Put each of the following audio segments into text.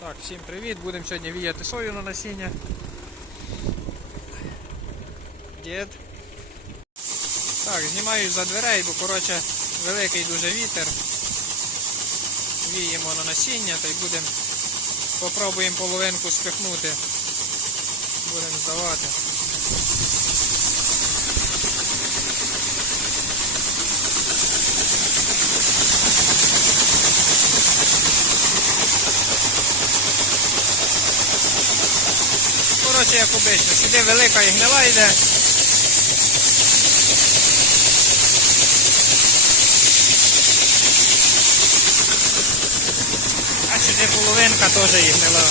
Так, всім привіт! Будемо сьогодні віяти сою на насіння. Дід. Так, знімаю за дверей, бо коротше великий дуже вітер. Віємо на насіння та й будемо попробуємо половинку спихнути. Будемо здавати. Коротше, як обично, сюди велика і гнила йде. А сюди половинка теж і гнила.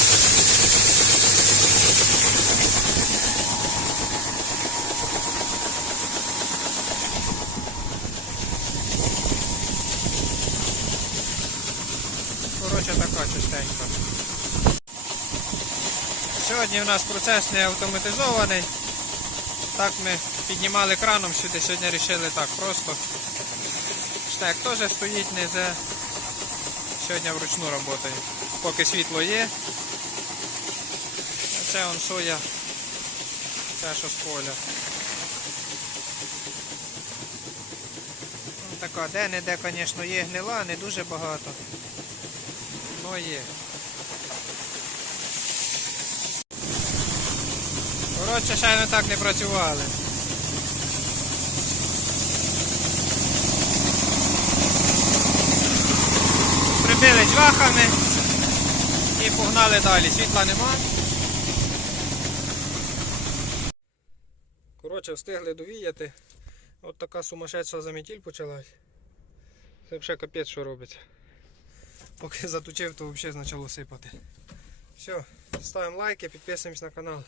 Коротше, така частенька. Сьогодні у нас процес не автоматизований. Так ми піднімали краном сюди, сьогодні вирішили так просто. Штек теж стоїть не за. Сьогодні вручну працює. Поки світло є. А це он соя. Це що з поля. Така де-не-де, звісно, є гнила, не дуже багато. Но є. Коротше, ще ми так не працювали. Прибили джвахами і погнали далі. Світла нема. Коротше, встигли довіяти. От така сумасшедша замітіль почалась. Це взагалі капець, що робиться. Поки затучив, то взагалі почало сипати. Все, ставимо лайки, підписуємось на канал.